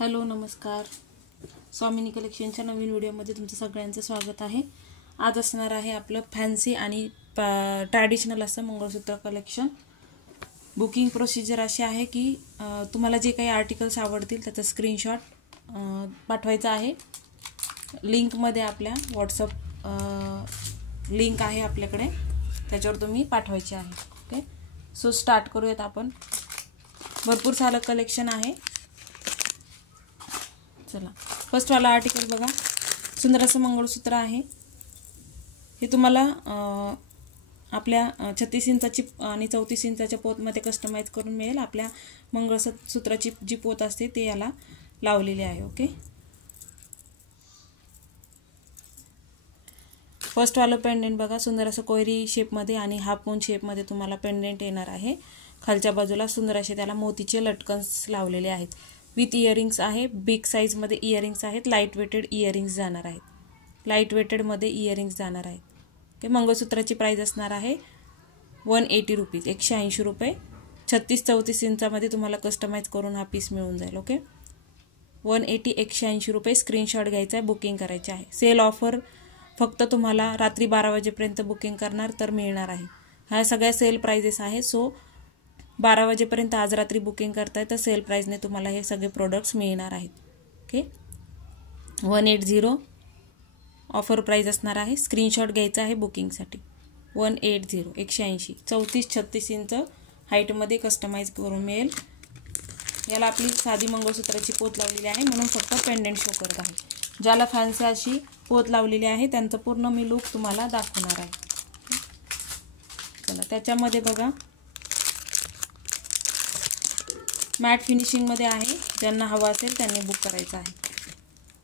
Hello नमस्कार. स्वामिनी कलेक्शनच्या नवीन व्हिडिओमध्ये तुमचं सगळ्यांचं स्वागत आहे. आज असणार आहे आपलं फॅन्सी आणि ट्रॅडिशनल असं मंगळसूत्र कलेक्शन. बुकिंग प्रोसिजर अशी आहे की तुम्हाला जे काही आर्टिकल्स आवडतील त्याचा स्क्रीनशॉट पाठवायचा आहे. लिंकमध्ये आपल्या व्हॉट्सअप लिंक आहे आपल्याकडे, त्याच्यावर तुम्ही पाठवायचे आहे. ओके, सो स्टार्ट करूयात आपण. भरपूर सारं कलेक्शन आहे. चला, फर्स्ट वाला आर्टिकल बघा. सुंदर असं मंगळसूत्र आहे. हे तुम्हाला आपल्या 36 इंचाची आणि 34 इंचाच्या पोतमध्ये कस्टमाइज करून मिळेल. आपल्या मंगळसूत्राची जी पोत असते ते याला लावलेली आहे. ओके, फर्स्ट वाला पेंडेंट बघा. सुंदर असं कोयरी शेपमध्ये आणि हाफ मून शेपमध्ये तुम्हाला पेंडेंट येणार आहे. खालच्या बाजूला सुंदर असे त्याला मोतीचे लटकन्स लावलेले आहेत. विथ इयरिंग्स आहे. बिग साईजमध्ये इयरिंग्स आहेत. लाईट वेटेड इयरिंग्स जाणार आहेत. लाईट वेटेडमध्ये इयरिंग्स जाणार आहेत. ओके, मंगळसूत्राची प्राईस असणार आहे 180 रुपीज, 180 रुपये. 36-34 इंचामध्ये तुम्हाला कस्टमाइज करून हा पीस मिळून जाईल. ओके, 180, 180 रुपये. स्क्रीनशॉट घ्यायचा आहे, बुकिंग करायचे आहे. सेल ऑफर फक्त तुम्हाला रात्री 12 वाजेपर्यंत बुकिंग करणार तर मिळणार आहे. ह्या सगळ्या सेल प्राइजेस आहे. सो 12 वाजेपर्यंत आज रात्री बुकिंग करताय तर सेल प्राईजने तुम्हाला हे सगळे प्रोडक्ट्स मिळणार आहेत. ओके, 180 ऑफर प्राईज असणार आहे. स्क्रीनशॉट घ्यायचा आहे बुकिंगसाठी. 180, 180. 34-36 इंच हाईटमध्ये कस्टमाइज करून मिळेल. याला आपली साधी मंगळसूत्राची पोत लावलेली आहे म्हणून फक्त पेंडेंट शो करत आहे. ज्याला फॅन्सी अशी पोत लावलेली आहे त्यांचं पूर्ण मी लुक तुम्हाला दाखवणार आहे. चला, त्याच्यामध्ये बघा मॅट फिनिशिंगमध्ये आहे. ज्यांना हवं असेल त्यांनी बुक करायचं आहे.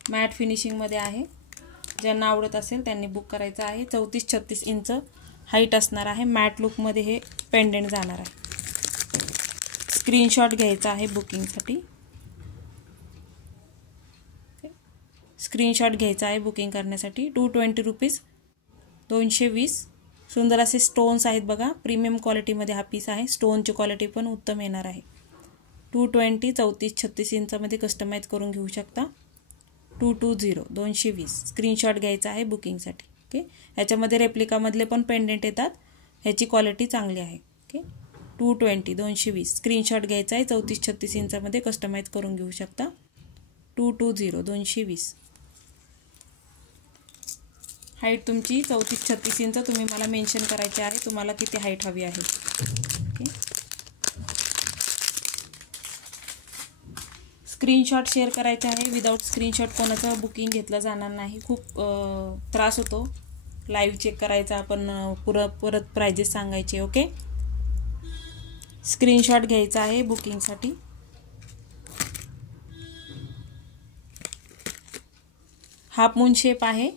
मॅट फिनिशिंगमध्ये आहे. ज्यांना आवडत असेल त्यांनी बुक करायचं आहे. 34-36 इंच हाईट असणार आहे. मॅट लुकमध्ये हे पेंडेंट जाणार आहे. स्क्रीनशॉट घ्यायचा आहे बुकिंगसाठी. स्क्रीनशॉट घ्यायचा आहे बुकिंग करण्यासाठी. 220 रुपीज, 220. सुंदर असे स्टोन्स आहेत बघा. प्रीमियम क्वालिटीमध्ये हा पीस आहे. स्टोनची क्वालिटी पण उत्तम येणार आहे. 220, 34-36 इंचामध्ये कस्टमाइज करून घेऊ शकता. 220, 220. स्क्रीनशॉट घ्यायचा आहे बुकिंगसाठी. ओके, ह्याच्यामध्ये रेप्लिकामधले पण पेंडेंट येतात. ह्याची क्वालिटी चांगली आहे. ओके, 220, 220. स्क्रीनशॉट घ्यायचा आहे. 34-36 इंचामध्ये कस्टमाइज करून घेऊ शकता. 220, 220. हाईट तुमची 34-36 इंच तुम्ही मला मेन्शन करायचे आहे. तुम्हाला किती हाईट हवी आहे. ओके, स्क्रीनशॉट शेअर करायचे आहे. विदाऊट स्क्रीनशॉट कोणाचं बुकिंग घेतलं जाणार नाही. खूप त्रास होतो लाईव्ह चेक करायचा, आपण परत प्राइजेस सांगायचे. ओके, स्क्रीनशॉट घ्यायचा आहे बुकिंगसाठी. हाफ मून शेप आहे.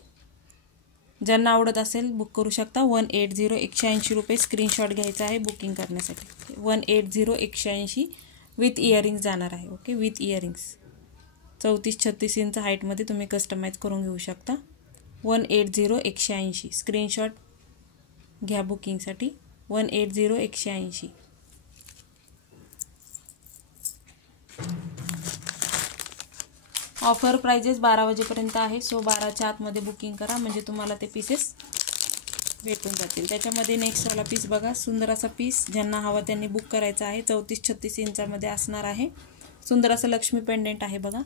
ज्यांना आवडत असेल बुक करू शकता. 180, 180 रुपये. स्क्रीनशॉट घ्यायचा आहे बुकिंग करण्यासाठी. 180, 180 विथ इयरिंग्स जाणार आहे. Okay, with earrings. 34-36 इंच हाईटमध्ये तुम्ही कस्टमाइज करून घेऊ शकता. 180, 180. स्क्रीनशॉट घ्या बुकिंगसाठी. 180, 180. ऑफर प्राइजेस 12 वाजेपर्यंत आहे. सो 12च्या आतमध्ये बुकिंग करा म्हणजे तुम्हाला ते पीसेस भेटून जातील. त्याच्यामध्ये नेक्स्ट वाला पीस बघा. सुंदर असा पीस. ज्यांना हवा त्यांनी बुक करायचा आहे. 34-36 इंचामध्ये असणार आहे. सुंदर असं लक्ष्मी पेंडेंट आहे बघा.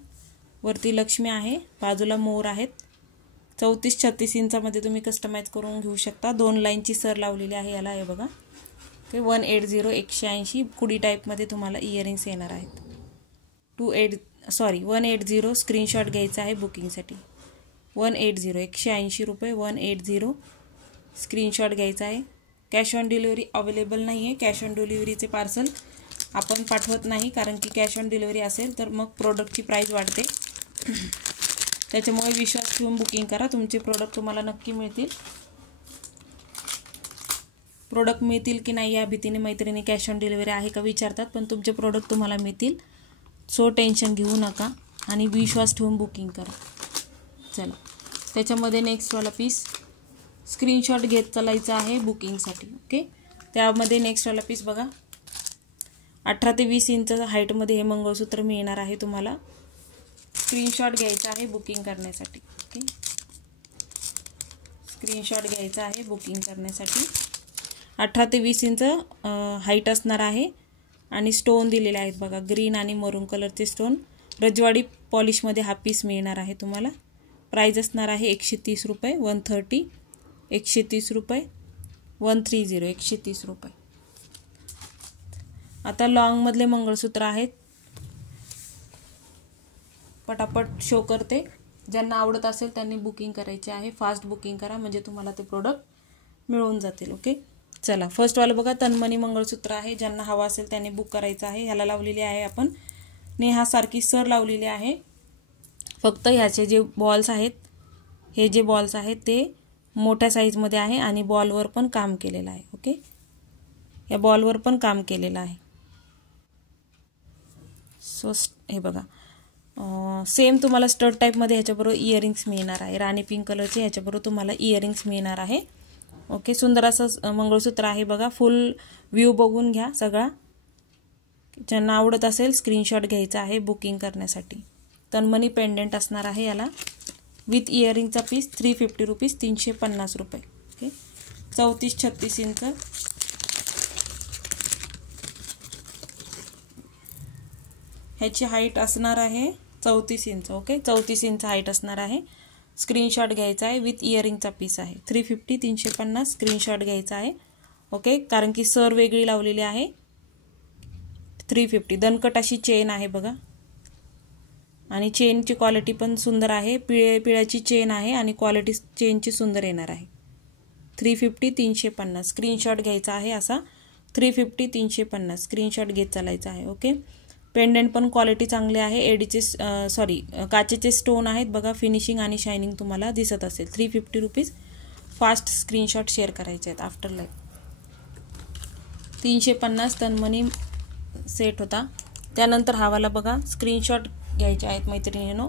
वरती लक्ष्मी आहे, बाजूला मोर आहेत. 34-36 इंचामध्ये तुम्ही कस्टमाइज करून घेऊ शकता. 2 लाईनची सर लावलेली आहे याला, हे बघा. ओके, 180, 180. कुडी टाईपमध्ये तुम्हाला इयरिंग्स येणार आहेत. 180. स्क्रीनशॉट घ्यायचा आहे बुकिंगसाठी. 180, 180 रुपये. 180. स्क्रीनशॉट घ्यायचा आहे. कॅश ऑन डिलिव्हरी अवेलेबल नाही आहे. कॅश ऑन डिलिव्हरीचे पार्सल आपण पाठवत नाही, कारण की कॅश ऑन डिलिव्हरी असेल तर मग प्रोडक्टची प्राईस वाढते. त्याच्यामुळे विश्वास ठेवून बुकिंग करा. तुमचे प्रोडक्ट तुम्हाला नक्की मिळतील. प्रोडक्ट मिळतील की नाही या भीतीने मैत्रिणी कॅश ऑन डिलिव्हरी आहे का विचारतात, पण तुमचे प्रोडक्ट तुम्हाला मिळतील. सो टेन्शन घेऊ नका आणि विश्वास ठेवून बुकिंग करा. चला, त्याच्यामध्ये नेक्स्टवाला पीस. स्क्रीनशॉट घेत चालायचा आहे बुकिंगसाठी. ओके, त्यामध्ये नेक्स्टवाला पीस बघा. 18 ते 20 इंच हाईटमध्ये हे मंगळसूत्र मिळणार आहे तुम्हाला. स्क्रीनशॉट घ्यायचा आहे बुकिंग करण्यासाठी. ओके, स्क्रीनशॉट घ्यायचा आहे बुकिंग करण्यासाठी. 18 ते 20 इंच हाईट असणार आहे आणि स्टोन दिलेले आहेत बघा, ग्रीन आणि मरून कलरचे स्टोन. रजवाडी पॉलिशमध्ये हा पीस मिळणार आहे तुम्हाला. प्राईज असणार आहे 130 रुपये, 130, 130 रुपये, 130, 130 रुपये. आता लॉंगमधले मंगळसूत्र आहेत, पटापट शो करते. ज्यांना आवडत असेल त्यांनी बुकिंग करायचे आहे. फास्ट बुकिंग करा म्हणजे तुम्हाला ते प्रोडक्ट मिळून जातील. ओके, चला फर्स्टवालं बघा, तन्मणी मंगळसूत्र आहे. ज्यांना हवा असेल त्यांनी बुक करायचं आहे. ह्याला लावलेली आहे आपण नेहासारखी सर लावलेली आहे. फक्त ह्याचे जे बॉल्स आहेत, हे जे बॉल्स आहेत ते मोठ्या साईजमध्ये आहे आणि बॉलवर पण काम केलेलं आहे. ओके, या बॉलवर पण काम केलेलं आहे. सो हे बघा, सेम तुम्हाला स्टड टाईपमध्ये ह्याच्याबरोबर इयरिंग्स मिळणार आहे. राणी पिंक कलरचे ह्याच्याबरोबर तुम्हाला इयरिंग्स मिळणार आहे. ओके, सुंदर असं मंगळसूत्र आहे बघा. फुल व्ह्यू बघून घ्या सगळा. ज्यांना आवडत असेल स्क्रीनशॉट घ्यायचा आहे बुकिंग करण्यासाठी. तन्मणी पेंडेंट असणार आहे याला विथ इयरिंगचा पीस 350 रुपीज, 350 रुपये. Okay, 34-36 inch. ह्याची हाईट असणार आहे 34 इंच. ओके, 34 इंच हाईट असणार आहे. स्क्रीनशॉट घ्यायचा आहे विथ इयरिंगचा पीस आहे. 350, 350 स्क्रीनशॉट घ्यायचा आहे. ओके, कारण की सर वेगळी लावलेली आहे. 350. दणकट अशी चेन आहे बघा आणि चेनची क्वालिटी पण सुंदर आहे. पिळ्याची चेन आहे आणि क्वालिटी चेनची सुंदर येणार आहे. 350, 350 स्क्रीनशॉट घ्यायचा आहे. असा 350, 350 स्क्रीनशॉट घेत चालायचा आहे. ओके, पेंडेंट पण क्वालिटी चांगली आहे. एडीचे काचेचे स्टोन आहेत बघा. फिनिशिंग आणि शायनिंग तुम्हाला दिसत असेल. 350 रुपीज. फास्ट स्क्रीनशॉट शेअर करायचे आहेत आफ्टर लाईव्ह. 350 तन्मणी सेट होता. त्यानंतर हावाला बघा स्क्रीनशॉट घ्यायचे आहेत मैत्रिणींनो.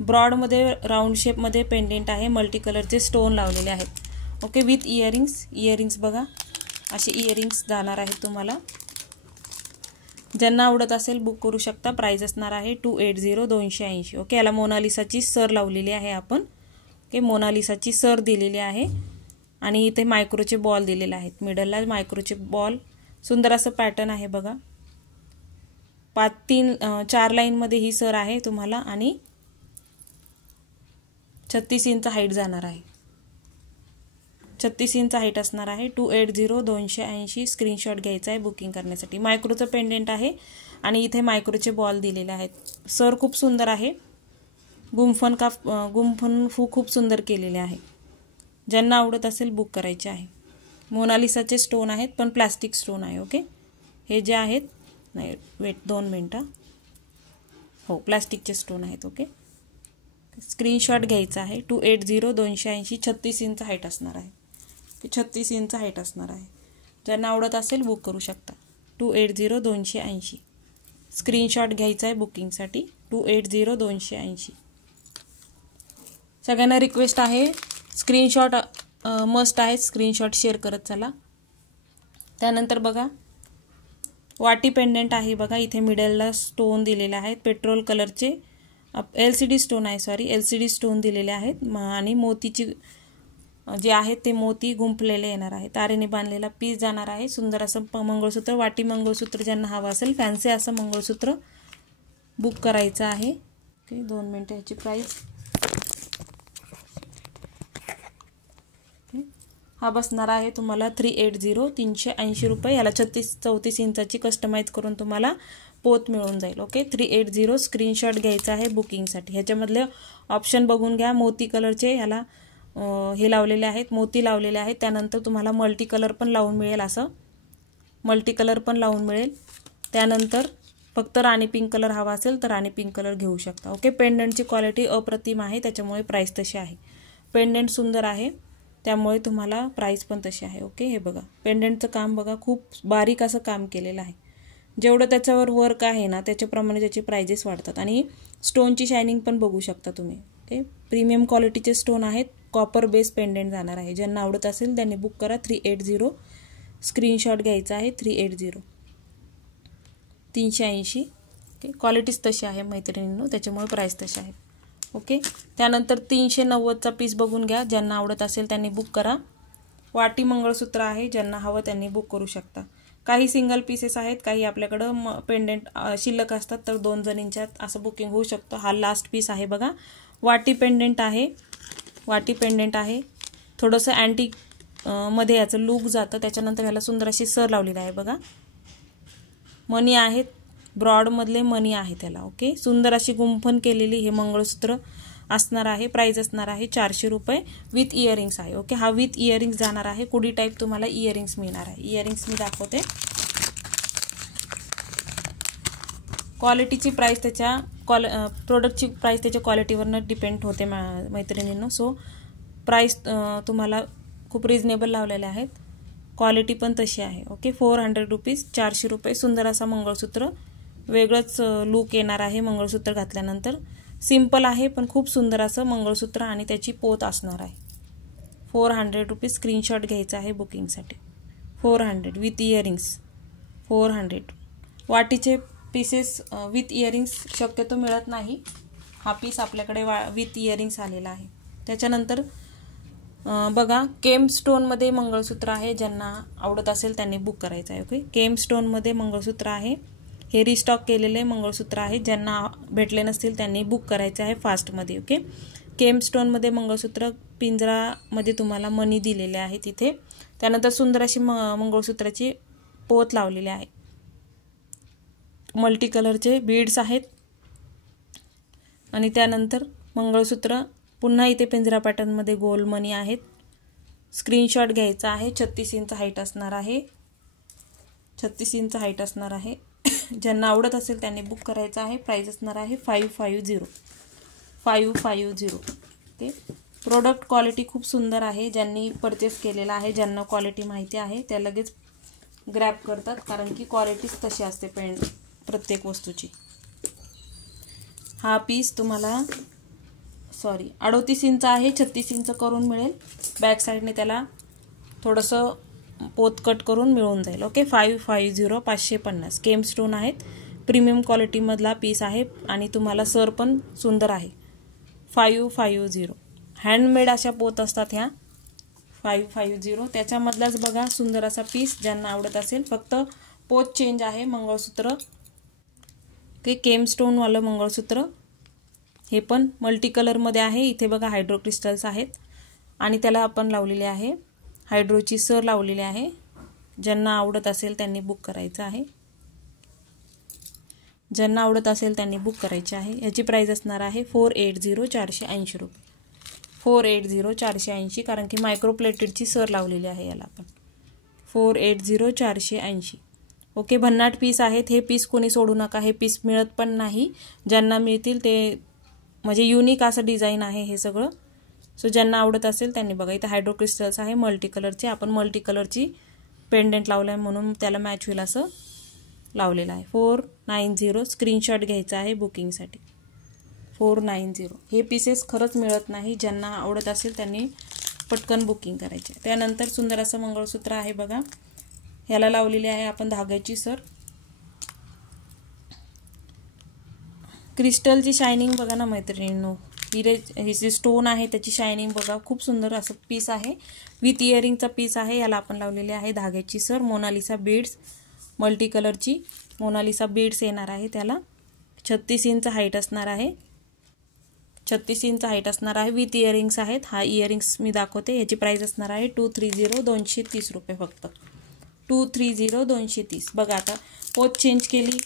ब्रॉडमध्ये राऊंड शेपमध्ये पेंडेंट आहे. मल्टी कलरचे स्टोन लावलेले आहेत. Okay, with earrings. इयरिंग्स बघा असे इयरिंग्स जाणार आहेत तुम्हाला. ज्यांना आवडत असेल बुक करू शकता. प्राइस असणार आहे 280, 280. ओके, याला मोनालिसाची सर लावलेली आहे आपण. ओके, मोनालिसाची सर दिलेली आहे आणि इथे मायक्रोचे बॉल दिलेले आहेत. मिडलला मायक्रोचे बॉल. सुंदर असं पॅटर्न आहे बघा. 4 लाईनमध्ये ही सर आहे तुम्हाला आणि 36 इंच हाईट जाणार आहे. 36 इंच हाईट असणार आहे. 280, 280 स्क्रीनशॉट घ्यायचा आहे बुकिंग करण्यासाठी. मायक्रोचं पेंडेंट आहे आणि इथे मायक्रोचे बॉल दिलेले आहेत. सर खूप सुंदर आहे. गुंफन खूप सुंदर केलेले आहे. ज्यांना आवडत असेल बुक करायचे आहे. मोनालिसाचे स्टोन आहेत पण प्लास्टिक स्टोन आहे. ओके, हे जे आहेत नाही वेट 2 मिनटं. हो, प्लास्टिकचे स्टोन आहेत. ओके, स्क्रीनशॉट घ्यायचा आहे. 280, 280 36 इंच हाईट असणार आहे. 36 इंच हाईट असणार आहे. ज्यांना आवडत असेल बुक करू शकता. 280, 280 स्क्रीनशॉट घ्यायचा आहे बुकिंगसाठी. 280, 280. सगळ्यांना रिक्वेस्ट आहे स्क्रीनशॉट मस्ट आहे. स्क्रीनशॉट शेअर करत चला. त्यानंतर बघा वाटी पेंडेंट आहे बघा. इथे मिडलला स्टोन दिलेले आहेत पेट्रोल कलरचे. LCD स्टोन आहे, सॉरी LCD स्टोन दिलेले आहेत आणि मोतीची जे आहेत ते मोती गुंफलेले येणार आहे. तारेने बांधलेला पीस जाणार आहे. सुंदर असं मंगळसूत्र. वाटी मंगळसूत्र ज्यांना हवं असेल फॅन्सी असं मंगळसूत्र बुक करायचं आहे. ओके, 2 मिनटं. ह्याची प्राईस हा बसणार आहे तुम्हाला 380, 380 रुपये. याला 34 इंचाची कस्टमाइज करून तुम्हाला पोत मिळून जाईल. ओके, 380 स्क्रीनशॉट घ्यायचा आहे बुकिंगसाठी. ह्याच्यामधले ऑप्शन बघून घ्या. मोती कलरचे याला हे लावलेले आहेत, मोती लावलेले आहेत. त्यानंतर तुम्हाला मल्टी कलर पण लावून मिळेल. असं मल्टी कलर पण लावून मिळेल. त्यानंतर फक्त राणी पिंक कलर हवा असेल तर राणी पिंक कलर घेऊ शकता. ओके, पेंडंटची क्वालिटी अप्रतिम आहे त्याच्यामुळे प्राईस तशी आहे. पेंडंट सुंदर आहे त्यामुळे तुम्हाला प्राईस पण तशी आहे. ओके, हे बघा पेंडंटचं काम बघा. खूप बारीक असं काम केलेलं आहे. जेवढं त्याच्यावर वर्क आहे ना त्याच्याप्रमाणे त्याचे प्राइजेस वाढतात. आणि स्टोनची शायनिंग पण बघू शकता तुम्ही. ओके, प्रीमियम क्वालिटीचे स्टोन आहेत. कॉपर बेस पेंडेंट जाणार आहे. ज्यांना आवडत असेल त्यांनी बुक करा. 380 स्क्रीनशॉट घ्यायचा आहे. 380, 380 ओके, क्वालिटीच तशी आहे मैत्रिणींनो, त्याच्यामुळे प्राईस तशी आहे. ओके, त्यानंतर 390चा पीस बघून घ्या. ज्यांना आवडत असेल त्यांनी बुक करा. वाटी मंगळसूत्र आहे, ज्यांना हवं त्यांनी बुक करू शकता. काही सिंगल पीसेस आहेत, काही आपल्याकडं पेंडेंट शिल्लक असतात, तर 2 जणींच्यात असं बुकिंग होऊ शकतं. हा लास्ट पीस आहे बघा. वाटी पेंडेंट आहे, वाटी पेंडेंट आहे. थोडंसं अँटिक मध्ये याचं लूक जातं. त्याच्यानंतर ह्याला सुंदर अशी सर लावलेली आहे बघा. मणी आहेत, ब्रॉडमधले मणी आहे त्याला. ओके, सुंदर अशी गुंफण केलेली हे मंगळसूत्र असणार आहे. प्राइस असणार आहे 400 रुपये विथ इयरिंग्स आहे. ओके, हा विथ इयरिंग्स जाणार आहे. कुडी टाईप तुम्हाला इयरिंग्स मिळणार आहे. इयरिंग्स मी दाखवते. क्वालिटीची प्राइस त्याच्या प्रोडक्टची प्राइस त्याच्या क्वालिटीवरनं डिपेंड होते मैत्रिणींनो. सो प्राइस तुम्हाला खूप रिजनेबल लावलेले आहेत. क्वालिटी पण तशी आहे. ओके, 400 रुपीज, 400 रुपये. सुंदर असा मंगळसूत्र, वेगळंच लूक येणार आहे मंगळसूत्र घातल्यानंतर. सिंपल आहे पण खूप सुंदर असं मंगळसूत्र आणि त्याची पोत असणार आहे. 400 रुपीज. स्क्रीनशॉट घ्यायचा आहे बुकिंगसाठी. 400 विथ इयरिंग्स. 400. वाटीचे पीसेस विथ इयरिंग्स शक्यतो मिळत नाही. हा पीस आपल्याकडे विथ इयरिंग्स आलेला आहे. त्याच्यानंतर बघा, केम स्टोनमध्ये मंगळसूत्र आहे. ज्यांना आवडत असेल त्यांनी बुक करायचं आहे. ओके, केम स्टोनमध्ये मंगळसूत्र आहे. हे रिस्टॉक केलेले मंगळसूत्र आहे. ज्यांना भेटले नसतील त्यांनी बुक करायचे आहे फास्टमध्ये. ओके, केम स्टोनमध्ये मंगळसूत्र पिंजरामध्ये तुम्हाला मणी दिलेले आहे तिथे. त्यानंतर सुंदर अशी मंगळसूत्राची पोत लावलेली आहे. मल्टी कलरचे बीड्स आहेत. आणि त्यानंतर मंगळसूत्र पुन्हा इथे पिंजरा पॅटर्नमध्ये गोल मणी आहेत. स्क्रीनशॉट घ्यायचा आहे. 36 इंच हाईट असणार आहे. 36 इंच हाईट असणार आहे. ज्यांना आवडत असेल त्यांनी बुक करायचं आहे. प्राइस असणार आहे 550. 550. ओके, प्रोडक्ट क्वालिटी खूप सुंदर आहे. ज्यांनी परचेस केलेला आहे, ज्यांना क्वालिटी माहिती आहे त्या लगेच ग्रॅब करतात, कारण की क्वालिटीच तशी असते प्रत्येक वस्तूची. हा पीस तुम्हाला 38 इंच आहे, 36 इंच करून मिळेल. बॅक साईडने त्याला थोडंसं पोत कट करून मिळून जाईल. ओके, 550, 550. केम स्टोन आहेत. प्रीमियम क्वालिटीमधला पीस आहे आणि तुम्हाला सर पण सुंदर आहे. 550. हँडमेड अशा पोत असतात ह्या. 550. त्याच्यामधलाच बघा सुंदर असा पीस. ज्यांना आवडत असेल, फक्त पोत चेंज आहे. मंगळसूत्र ओके, केम स्टोनवालं मंगळसूत्र. हे पण मल्टी कलरमध्ये आहे. इथे बघा हायड्रो क्रिस्टल्स आहेत आणि त्याला आपण लावलेले आहे हायड्रोची सर लावलेली आहे. ज्यांना आवडत असेल त्यांनी बुक करायचं आहे. ज्यांना आवडत असेल त्यांनी बुक करायचे आहे. याची प्राइस असणार आहे 480, 480 रुपये. 480, 480, कारण की मायक्रोप्लेटेडची सर लावलेली आहे याला आपण. 480, 480. ओके, भन्नाट पीस आहेत. हे पीस कोणी सोडू नका. हे पीस मिळत पण नाही. ज्यांना मिळतील ते म्हणजे युनिक असं डिझाईन आहे हे सगळं. सो ज्यांना आवडत असेल त्यांनी बघा. इथे हायड्रो क्रिस्टल्स आहे मल्टी कलरचे. आपण मल्टी कलरची पेंडेंट लावलं आहे म्हणून त्याला मॅच होईल असं लावलेलं आहे. 490. स्क्रीनशॉट घ्यायचा आहे बुकिंगसाठी. 490. हे पीसेस खरंच मिळत नाही. ज्यांना आवडत असेल त्यांनी पटकन बुकिंग करायचे. त्यानंतर सुंदर असं मंगळसूत्र आहे बघा. ह्याला लावलेली आहे आपण धाग्याची सर. क्रिस्टलची शायनिंग बघा ना मैत्रिणींनो. ही जे स्टोन आहे त्याची शायनिंग बघा. खूप सुंदर असं पीस आहे. विथ इयरिंगचा पीस आहे. याला आपण लावलेली आहे धाग्याची सर. मोनालिसा बीड्स, मल्टी कलरची मोनालिसा बीड्स येणार आहे त्याला. 36 इंच हाईट असणार आहे. 36 इंच हाईट असणार आहे. विथ इयरिंग्स आहेत. हा इयरिंग्स मी दाखवते. याची प्राइस असणार आहे 230, 230 रुपये फक्त. 230, 230. बघा, आता पोत चेंज केली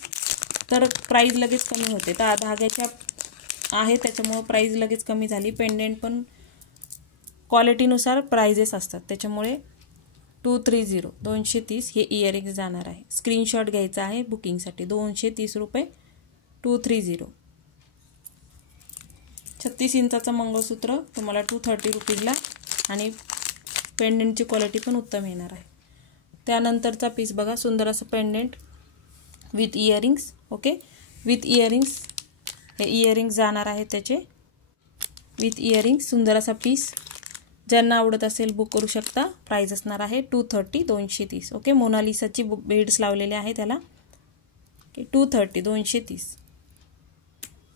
तर प्राइस लगेच कमी होते. तर धाग्याच्या आहे त्याच्यामुळे प्राइस लगेच कमी झाली. पेंडेंट पण क्वालिटीनुसार प्राइजेस असतात, त्याच्यामुळे 230, 230 हे इयरिंग्स जाणार आहे. स्क्रीनशॉट घ्यायचा आहे बुकिंगसाठी. 230 रुपये. 230. 36 इंचाचं मंगळसूत्र तुम्हाला 230 रुपीजला आणि पेंडेंटची क्वालिटी पण उत्तम येणार आहे. त्यानंतरचा पीस बघा. सुंदर असं pendant with earrings. Okay, with earrings. हे इयरिंग्स जाणार आहे त्याचे विथ इयरिंग्स. सुंदर असा पीस. ज्यांना आवडत असेल बुक करू शकता. प्राइस असणार आहे 230, 230. ओके, मोनालिसाची बीड्स लावलेले आहे त्याला. ओके, 230, 230.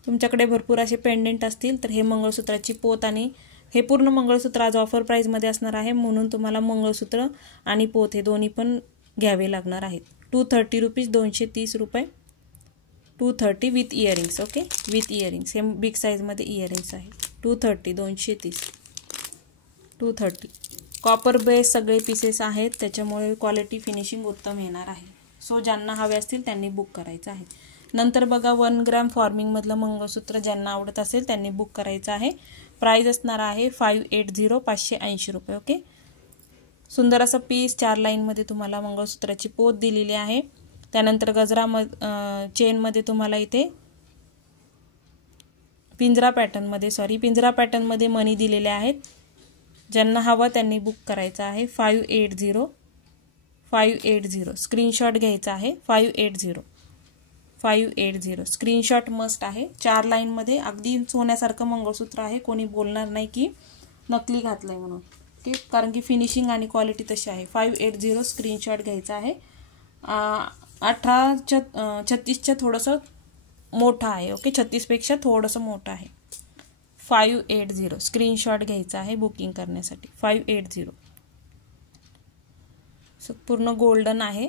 तुमच्याकडे भरपूर असे पेंडेंट असतील तर हे मंगळसूत्राची पोत आणि हे पूर्ण मंगळसूत्र आज ऑफर प्राईजमध्ये असणार आहे, म्हणून तुम्हाला मंगळसूत्र आणि पोत हे दोन्ही पण घ्यावे लागणार आहेत. 230 रुपीज, 230 रुपये, 230 with earrings. Okay, with earrings. हे बिग साईजमध्ये इयरिंग्स आहे. 230, 230, 230. कॉपर बेस सगळे पीसेस आहेत, त्याच्यामुळे क्वालिटी फिनिशिंग उत्तम येणार आहे. सो ज्यांना हवे असतील त्यांनी बुक करायचं आहे. नंतर बघा 1 ग्रॅम फॉर्मिंगमधलं मंगळसूत्र ज्यांना आवडत असेल त्यांनी बुक करायचं आहे. प्राईज असणार आहे 580, 580 रुपये. ओके, सुंदर असं पीस 4 लाईनमध्ये तुम्हाला मंगळसूत्राची पोत दिलेली आहे. त्यानंतर गजरा चेनमध्ये तुम्हाला इथे पिंजरा पॅटर्नमध्ये मनी दिलेले आहेत. ज्यांना हवं त्यांनी बुक करायचं आहे. 580, 580 स्क्रीनशॉट घ्यायचा आहे. 580, 580 स्क्रीनशॉट मस्ट आहे. 4 लाईनमध्ये अगदी सोन्यासारखं मंगळसूत्र आहे. कोणी बोलणार नाही की नकली घातलंय म्हणून. ओके, कारण की फिनिशिंग आणि क्वालिटी तशी आहे. 580 स्क्रीनशॉट घ्यायचा आहे. 36च्या थोडंसं मोठं आहे. ओके, 36पेक्षा थोडंसं मोठं आहे. 580 स्क्रीनशॉट घ्यायचा आहे बुकिंग करण्यासाठी. 580 पूर्ण गोल्डन आहे.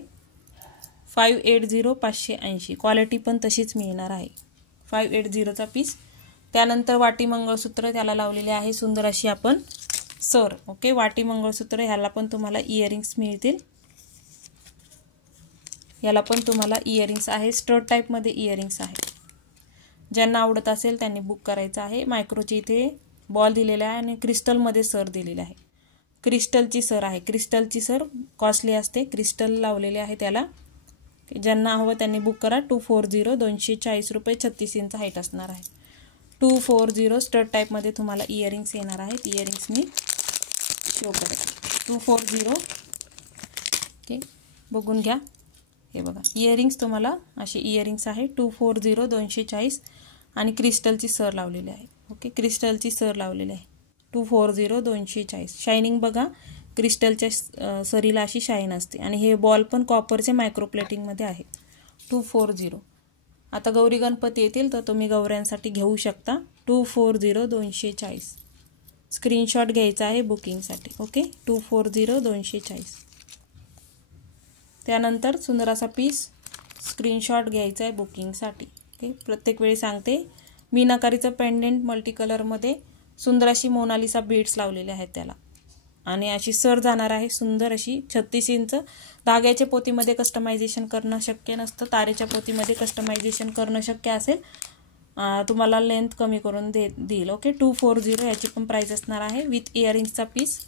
580, 580 क्वालिटी पण तशीच मिळणार आहे. 580चा पीस. त्यानंतर वाटी मंगळसूत्र त्याला लावलेले आहे सुंदर अशी आपण सर. ओके, वाटी मंगळसूत्र ह्याला पण तुम्हाला इयरिंग्स मिळतील. याला पण तुम्हाला इयरिंग्स आहे. स्टड टाईपमध्ये इयरिंग्स आहे. ज्यांना आवडत असेल त्यांनी बुक करायचं आहे. मायक्रोचे इथे बॉल दिलेला आहे आणि क्रिस्टलमध्ये सर दिलेले आहे. क्रिस्टलची सर आहे. क्रिस्टलची सर कॉस्टली असते. क्रिस्टल लावलेले आहे त्याला. ज्यांना हवं त्यांनी बुक करा. 240, 240 रुपये, 36 इंच हाईट असणार आहे. 240 स्टड टाईपमध्ये तुम्हाला इयरिंग्स येणार आहेत. इयरिंग्स मी शो करते. 240. ओके, बघून घ्या. हे बघा इयरिंग्स तुम्हाला असे इयरिंग्स आहे. 240, 240 आणि क्रिस्टलची सर लावलेली आहे. ओके, क्रिस्टलची सर लावलेली आहे. 240, 240 शायनिंग बघा. क्रिस्टलच्या सरीला अशी शाईन असते आणि हे बॉल पण कॉपरचे मायक्रोप्लेटिंगमध्ये आहेत. 240. आता गौरी गणपती येतील तर तुम्ही गौऱ्यांसाठी घेऊ शकता. 240, 240 स्क्रीनशॉट घ्यायचा आहे बुकिंगसाठी. ओके, 240, 240. त्यानंतर सुंदर असा पीस स्क्रीनशॉट घ्यायचा आहे बुकिंगसाठी. ओके, प्रत्येक वेळी सांगते मीनाकारीचं पेंडेंट मल्टी कलरमध्ये सुंदर अशी मोनालिसा बीड्स लावलेले आहेत त्याला आणि अशी सर जाणार आहे सुंदर अशी. 36 इंच. धाग्याच्या पोतीमध्ये कस्टमायझेशन करणं शक्य नसतं. तारेच्या पोतीमध्ये कस्टमायझेशन करणं शक्य असेल. तुम्हाला लेंथ कमी करून देईल. ओके, 240 याची पण प्राईस असणार आहे. विथ इयरिंग्सचा पीस.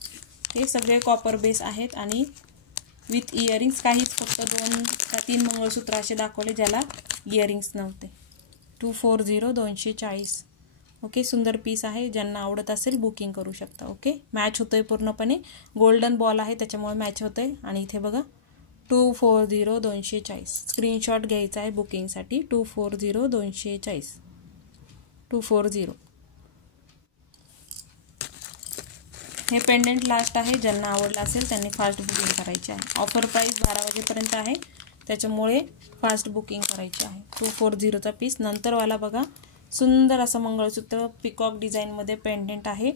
हे सगळे कॉपर बेस आहेत आणि विथ इयरिंग्स. काहीच फक्त 2 का 3 मंगळसूत्र असे दाखवले ज्याला इयरिंग्स नव्हते. 240, 240. ओके, सुंदर पीस आहे. ज्यांना आवडत असेल बुकिंग करू शकता. ओके, मॅच होतोय पूर्णपणे. गोल्डन बॉल आहे त्याच्यामुळे मॅच होतोय. आणि इथे बघा 240, 240 स्क्रीनशॉट घ्यायचा आहे बुकिंगसाठी. 240, 240, 240. हे पेंडेंट लास्ट आहे. ज्यांना आवडलं असेल त्यांनी फास्ट बुकिंग करायची आहे. ऑफर प्राईस 12 वाजेपर्यंत आहे त्याच्यामुळे फास्ट बुकिंग करायची आहे. 240चा पीस. नंतरवाला बघा सुंदर असं मंगळसूत्र पिकॉक डिझाईनमध्ये पेंडेंट आहे.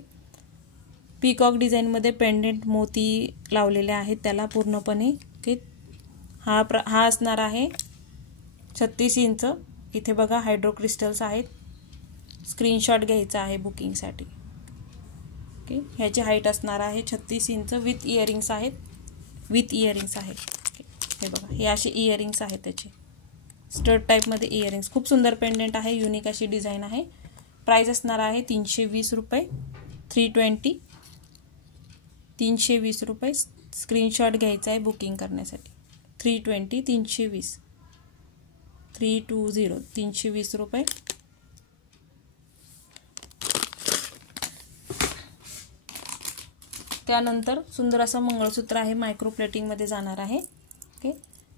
पिकॉक डिझाईनमध्ये पेंडेंट मोती लावलेले आहेत त्याला पूर्णपणे. ओके, हा असणार आहे 36 इंच. इथे बघा हायड्रो क्रिस्टल्स आहेत. स्क्रीनशॉट घ्यायचा आहे बुकिंगसाठी. ओके, ह्याची हाईट असणार आहे 36 इंच. विथ इयरिंग्स आहेत. विथ इयरिंग्स आहेत. ओके, हे बघा हे असे इयरिंग्स आहेत त्याचे. स्टड टाईपमध्ये इयरिंग्स. खूप सुंदर पेंडेंट आहे. युनिक अशी डिझाईन आहे. प्राईस असणार आहे 320 रुपये. 320, 320 रुपये. स्क्रीनशॉट घ्यायचा आहे बुकिंग करण्यासाठी. 320, 320, 320, 320 रुपये. त्यानंतर सुंदर असं मंगळसूत्र आहे. मायक्रोप्लेटिंगमध्ये जाणार आहे. ओके,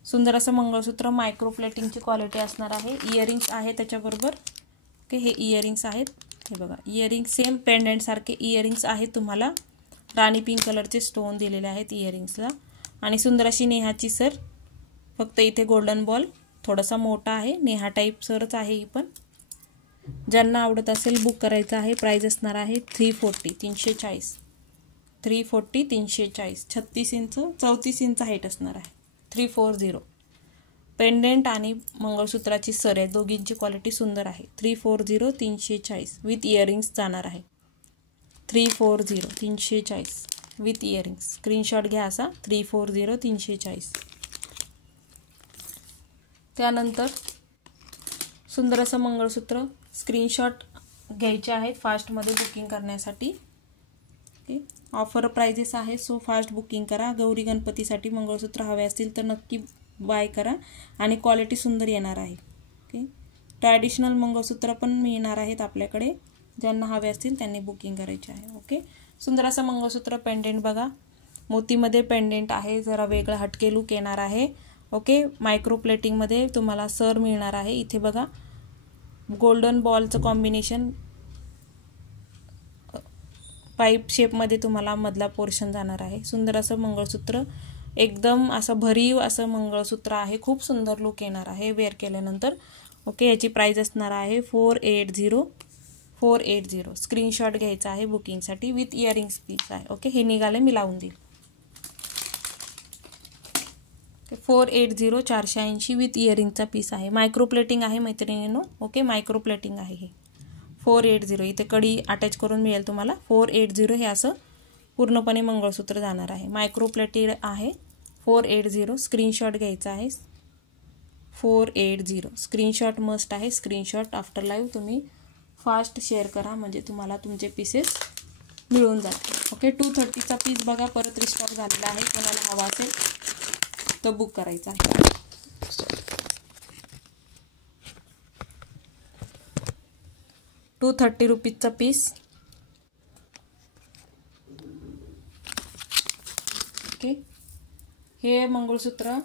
सुंदर असं मंगळसूत्र मायक्रोप्लेटिंगची क्वालिटी असणार आहे. इयरिंग्स आहे त्याच्याबरोबर. ओके, हे इयरिंग्स आहेत. हे बघा इयरिंग्स सेम पेंडेंटसारखे इयरिंग्स आहेत. तुम्हाला राणी पिंक कलरचे स्टोन दिलेले आहेत इयरिंग्सला आणि सुंदर अशी नेहाची सर. फक्त इथे गोल्डन बॉल थोडासा मोठा आहे. नेहा टाईप सरच आहे ही पण. ज्यांना आवडत असेल बुक करायचं आहे. प्राईज असणार आहे 340 340 340 36 इंच 34 इंच हाईट असणार आहे. 340. पेंडेंट आणि मंगळसूत्राची सर आहे, दोघींची क्वालिटी सुंदर आहे. 340 340 विथ इयरिंग्स जाणार आहे. 340 340 विथ इयरिंग्स. स्क्रीनशॉट घ्या असा 340 340. त्यानंतर सुंदर असं मंगळसूत्र स्क्रीनशॉट घ्यायचे आहेत फास्टमध्ये बुकिंग करण्यासाठी. ओके, ऑफर प्राइजेस आहे, सो फास्ट बुकिंग करा. गौरी गणपतीसाठी मंगळसूत्र हवे असतील तर नक्की बाय करा आणि क्वालिटी सुंदर येणार आहे. ओके, ट्रॅडिशनल मंगळसूत्र पण मिळणार आहेत आपल्याकडे. ज्यांना हवे असतील त्यांनी बुकिंग करायचे आहे. ओके, सुंदर असं मंगळसूत्र पेंडेंट बघा, मोतीमध्ये पेंडेंट आहे, जरा वेगळं हटके लुक येणार आहे. ओके, मायक्रो प्लेटिंगमध्ये तुम्हाला सर मिळणार आहे. इथे बघा गोल्डन बॉलचं कॉम्बिनेशन पाईप शेपमध्ये तुम्हाला मधला पोर्शन जाणार आहे. सुंदर असं मंगळसूत्र, एकदम असं भरीव असं मंगळसूत्र आहे. खूप सुंदर लुक येणार आहे वेअर केल्यानंतर. ओके, याची प्राइस असणार आहे 480. स्क्रीनशॉट घ्यायचा आहे बुकिंगसाठी. विथ इयरिंग्स पीस आहे. ओके, हे निघाले मी लावून देईल. 480 480 विथ इयरिंगचा पीस आहे. मायक्रो प्लेटिंग आहे मैत्रिणींनो. ओके, मायक्रो प्लेटिंग आहे हे. 480 इथे कडी अटॅच करून मिळेल तुम्हाला. 480 हे असं पूर्णपणे मंगळसूत्र जाणार आहे. मायक्रो प्लेटेड आहे. 480 स्क्रीनशॉट घ्यायचा आहे. 480 स्क्रीनशॉट मस्ट आहे. स्क्रीनशॉट आफ्टर लाईव्ह तुम्ही फास्ट शेअर करा म्हणजे तुम्हाला तुमचे पीसेस मिळून जातील. ओके, 230चा पीस बघा परत रिस्टॉक झालेला आहे. कोणाला हवा असेल तो बुक करायचा आहे. 230 रुपीजचा पीस. ओके, हे मंगळसूत्र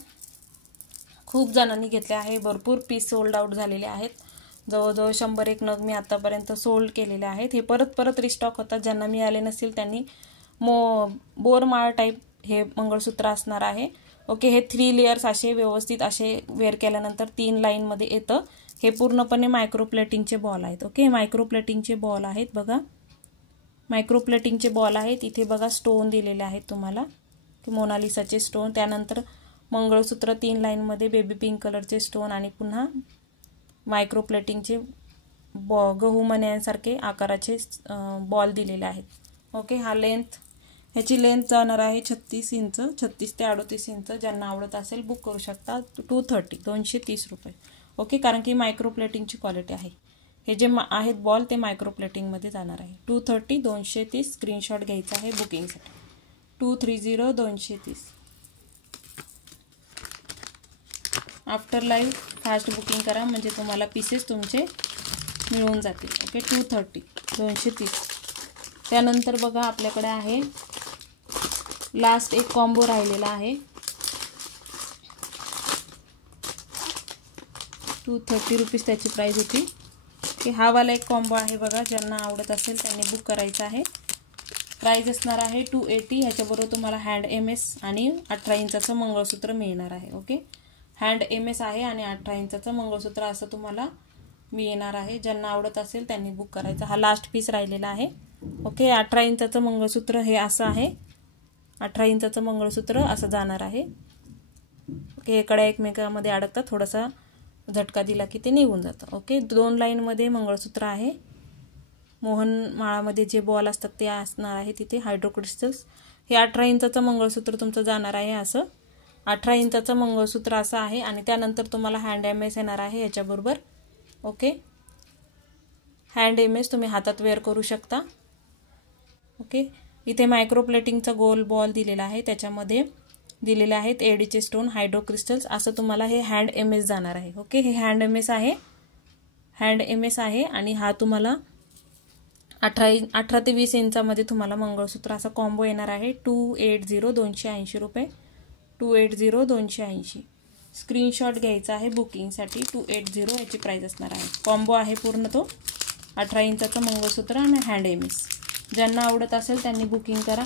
खूप जणांनी घेतले आहे. भरपूर पीस सोल्ड आउट झालेले आहेत. जवळजवळ 100 नग मी आतापर्यंत सोल्ड केलेले आहेत. हे परत रिस्टॉक होतात. ज्यांना मिळाले नसतील त्यांनी बोरमाळ टाईप हे मंगळसूत्र असणार आहे. ओके, हे 3 लेयर्स असे व्यवस्थित असे वेअर केल्यानंतर 3 लाईनमध्ये येतं. हे पूर्णपणे मायक्रो प्लेटिंगचे बॉल आहेत. ओके, मायक्रो प्लेटिंगचे बॉल आहेत बघा, मायक्रो प्लेटिंगचे बॉल आहेत. इथे बघा स्टोन दिलेले आहेत तुम्हाला, मोनालिसाचे स्टोन. त्यानंतर मंगळसूत्र 3 लाईनमध्ये बेबी पिंक कलरचे स्टोन आणि पुन्हा मायक्रो प्लेटिंगचे गहू मण्यांसारखे आकाराचे बॉल दिलेले आहेत. ओके, हा ह्याची लेंथ जाणार आहे 36 इंच, 36 ते 38 इंच. ज्यांना आवडत असेल बुक करू शकता. 230 रुपये. ओके, कारण की मायक्रो प्लेटिंगची क्वालिटी आहे. हे जे आहेत बॉल ते मायक्रो प्लेटिंगमध्ये जाणार आहे. 230 स्क्रीनशॉट घ्यायचा आहे बुकिंगसाठी. 230 आफ्टर लाईव्ह फास्ट बुकिंग करा म्हणजे तुम्हाला पीसेस तुमचे मिळून जातील. ओके, 230. त्यानंतर बघा आपल्याकडे आहे लास्ट एक कॉम्बो राहिलेला आहे. 230 रुपीज त्याची प्राइस होती. की हा वाला एक कॉम्बो आहे बघा, ज्यांना आवडत असेल त्यांनी बुक करायचा आहे. प्राइस असणार आहे 280. ह्याच्याबरोबर तुम्हाला हँड MS आणि 18 इंचाचं मंगळसूत्र मिळणार आहे. ओके, हँड MS आहे आणि 18 इंचाचं मंगळसूत्र असं तुम्हाला मिळणार आहे. ज्यांना आवडत असेल त्यांनी बुक करायचा. हा लास्ट पीस राहिलेला आहे. ओके, 18 इंचाचं मंगळसूत्र हे असं आहे. 18 इंचाचं मंगळसूत्र असं जाणार आहे. ओके, हे कड्या एकमेकांमध्ये अडकतात, थोडासा झटका दिला की ते निघून जातं. ओके, 2 लाईनमध्ये मंगळसूत्र आहे. मोहन माळामध्ये जे बॉल असतात ते असणार आहे. तिथे हायड्रो क्रिस्टल्स. हे 18 इंचाचं मंगळसूत्र तुमचं जाणार आहे असं. 18 इंचाचं मंगळसूत्र असं आहे आणि त्यानंतर तुम्हाला हँड MS येणार आहे याच्याबरोबर. ओके, हँड MS तुम्ही हातात वेअर करू शकता. ओके, इथे मायक्रो प्लेटिंगचा गोल बॉल दिलेला आहे. त्याच्यामध्ये दिलेले आहेत एडीचे स्टोन, हायड्रो क्रिस्टल्स. असं तुम्हाला हे हँड MS जाणार आहे. ओके, हे हँड MS आहे. हँड MS आहे आणि हा तुम्हाला 18 ते 20 इंचामध्ये तुम्हाला मंगळसूत्र असा कॉम्बो येणार आहे. 280 280 रुपये. 280 280. स्क्रीनशॉट घ्यायचा आहे बुकिंगसाठी. 280 याची प्राइस असणार आहे. कॉम्बो आहे पूर्ण तो. 18 इंचाचं मंगळसूत्र आणि हँड MS. ज्यांना आवडत असेल त्यांनी बुकिंग करा.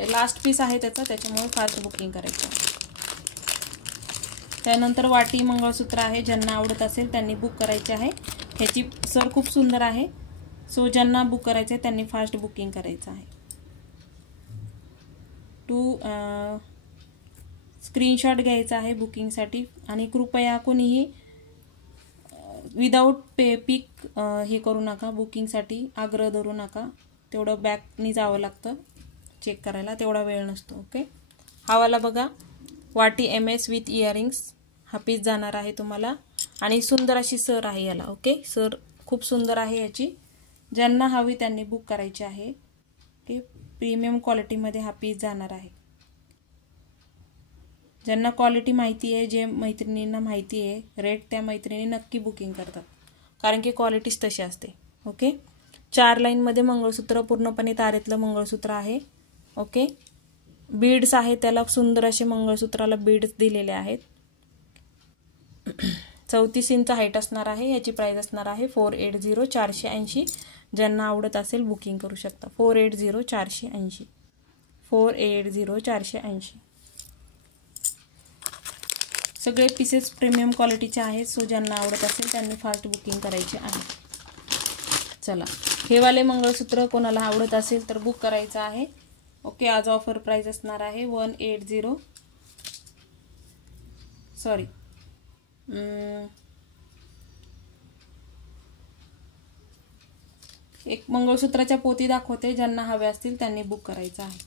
लास्ट पीस आहे त्याचा, त्याच्यामुळे फास्ट बुकिंग करायचं. त्यानंतर वाटी मंगळसूत्र आहे. ज्यांना आवडत असेल त्यांनी बुक करायचे आहे. ह्याची सर खूप सुंदर आहे. सो ज्यांना बुक करायचं आहे त्यांनी फास्ट बुकिंग करायचं आहे. स्क्रीनशॉट घ्यायचा आहे बुकिंगसाठी. आणि कृपया कोणीही विदाऊट पिक हे करू नका. बुकिंगसाठी आग्रह धरू नका. तेवढं बॅकनी जावं लागतं चेक करायला, तेवढा वेळ नसतो. ओके, हा वाला बघा वाटी MS विथ इयरिंग्स. हा पीस जाणार आहे तुम्हाला. आणि सुंदर अशी सर आहे याला. ओके, सर खूप सुंदर आहे याची. ज्यांना हवी त्यांनी बुक करायची आहे. ओके, प्रीमियम क्वालिटीमध्ये हा पीस जाणार आहे. ज्यांना क्वालिटी माहिती आहे, जे मैत्रिणींना माहिती आहे रेट, त्या मैत्रिणी नक्की बुकिंग करतात, कारण की क्वालिटीच तशी असते. ओके, 4 लाईनमध्ये मंगळसूत्र, पूर्णपणे तारेतलं मंगळसूत्र आहे. ओके, बीड्स आहे त्याला, सुंदर असे मंगळसूत्राला बीड्स दिलेले आहेत. 34 इंच हाईट असणार आहे. याची प्राइस असणार आहे 480 480. ज्यांना आवडत असेल बुकिंग करू शकता. 480 480 480 480. सगळे पीसेस प्रीमियम क्वालिटीचे आहेत. सो ज्यांना आवडत असेल त्यांनी फास्ट बुकिंग करायचे आहे. चला, हे वाले मंगळसूत्र कोणाला आवडत असेल तर बुक करायचं आहे. ओके, आज ऑफर प्राइस असणार आहे 180. सॉरी, एक मंगळसूत्राच्या पोती दाखवते. ज्यांना हवे असतील त्यांनी बुक करायचं आहे.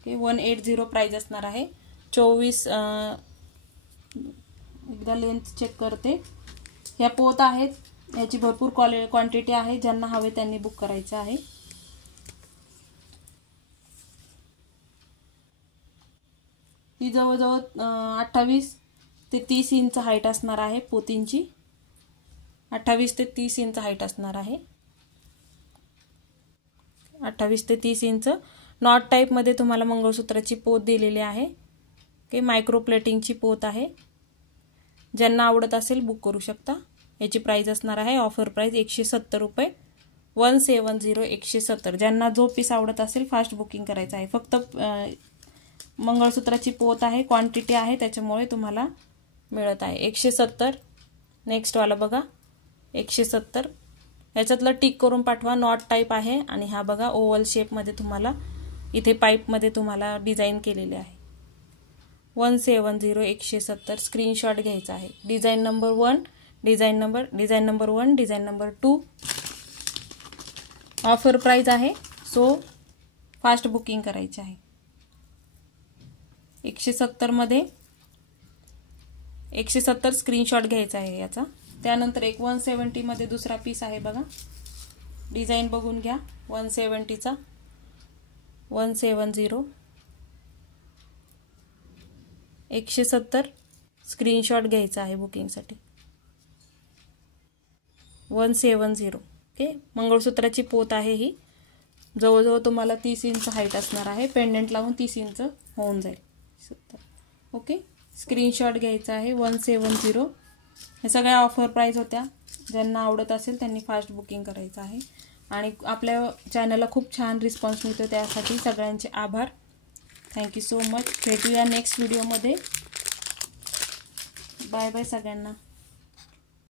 ओके, 180 प्राइस असणार आहे. 24 एकदा लेंथ चेक करते. ह्या पोत आहेत, याची भरपूर क्वांटिटी आहे. ज्यांना हवे त्यांनी बुक करायचं आहे. ही जवळजवळ 28 ते 30 इंच हाईट असणार आहे पोतींची. 28 ते 30 इंच हाईट असणार आहे. 28 ते 30 इंच. नॉट टाईपमध्ये तुम्हाला मंगळसूत्राची पोत दिलेली आहे. ओके, मायक्रो प्लेटिंगची पोत आहे. ज्यांना आवडत असेल बुक करू शकता. याची प्राइस असणार आहे ऑफर प्राइस 170 रुपये. 170 170. ज्यांना जो पीस आवडत असेल फास्ट बुकिंग करायचं आहे. फक्त मंगळसूत्राची पोत आहे, क्वांटिटी आहे, त्याच्यामुळे तुम्हाला मिळत आहे 170. नेक्स्ट वाला बघा 170. याच्यातलं टिक करून पाठवा. नॉट टाईप आहे. आणि हा बघा ओव्हल शेपमध्ये तुम्हाला इथे पाईपमध्ये तुम्हाला डिझाईन केलेले आहे. 170 170. स्क्रीनशॉट घ्यायचा आहे. Design number 1, design number 1, design number 2. Offer price आहे. सो फास्ट बुकिंग करायची आहे. 170 मध्ये 170 स्क्रीनशॉट घ्यायचा आहे याचा. त्यानंतर एक 170 मध्ये दुसरा पीस आहे बघा. डिझाईन बघून घ्या 170चा. 170 170 स्क्रीनशॉट घ्यायचा आहे बुकिंगसाठी. 170. ओके, मंगळसूत्राची पोत आहे ही. जवळजवळ तुम्हाला 30 इंच हाईट असणार आहे. पेंडंट लावून 30 इंच होऊन जाईल. ओके, स्क्रीनशॉट घ्यायचा आहे 170. हे सगळ्या ऑफर प्राइस होत्या. ज्यांना आवडत असेल त्यांनी फास्ट बुकिंग करायचं आहे. आणि आपल्या चॅनलला खूप छान रिस्पॉन्स मिळतो, त्यासाठी सगळ्यांचे आभार. Thank you so much. भेटूया नेक्स्ट व्हिडिओमध्ये. बाय बाय सगळ्यांना.